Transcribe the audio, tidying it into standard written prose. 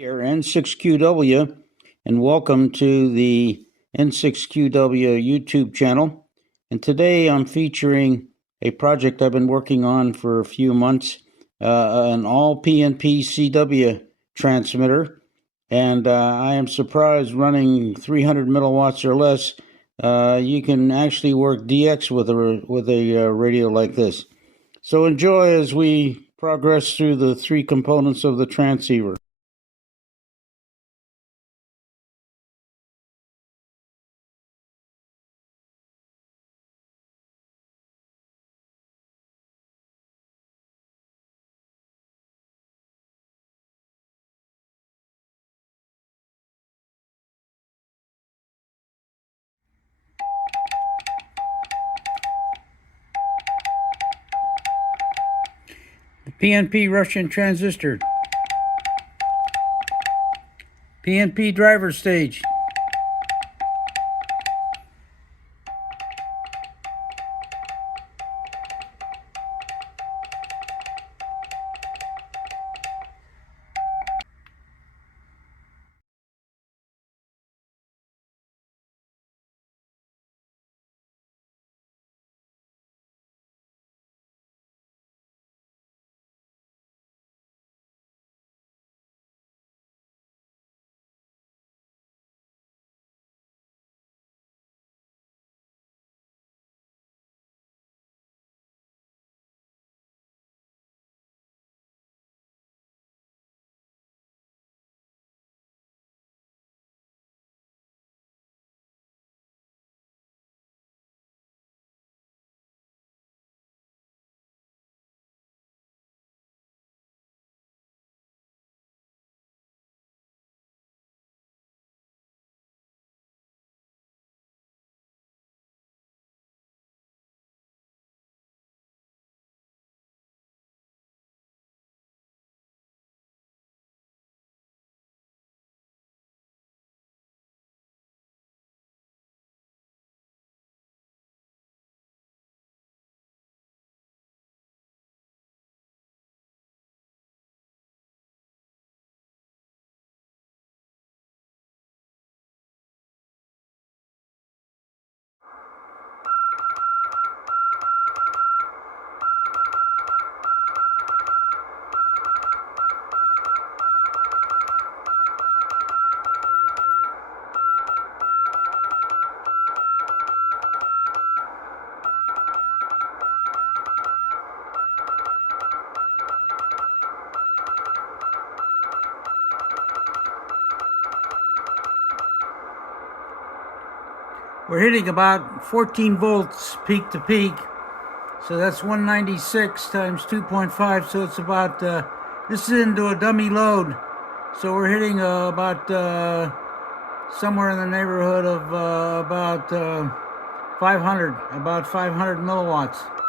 Here, N6QW, and welcome to the N6QW YouTube channel. And today I'm featuring a project I've been working on for a few months, an all PNP CW transmitter. And I am surprised running 300 milliwatts or less, you can actually work DX with a radio like this. So enjoy as we progress through the three components of the transceiver. PNP Russian transistor, PNP driver stage, We're hitting about 14 volts peak to peak. So that's 196 times 2.5. So it's about, this is into a dummy load. So we're hitting about somewhere in the neighborhood of about 500 milliwatts.